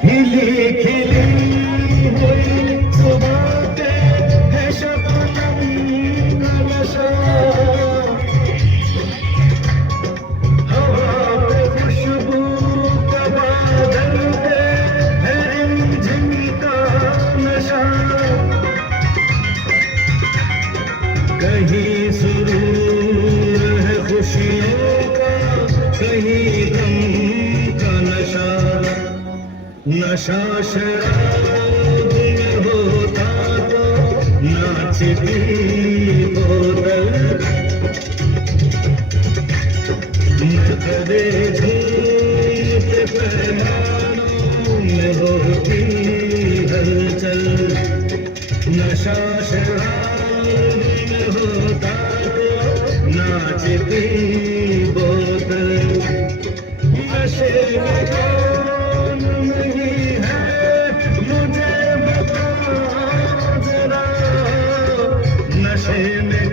खिली खिली हुई सुबह पे है शबनम का नशा, हवा पे खुशबू का बादल पे है रिमझिम का नशा। कहीं सुरूर है खुशियों का, कहीं गम का नशा। नशा शराब में होता तो नाचती बोतल न करे झूठ पैमानों में होती हलचल। नशा शराब में होता तो नाचती बोतल। नशे में कौन नहीं है मुझे बता जरा, नशे में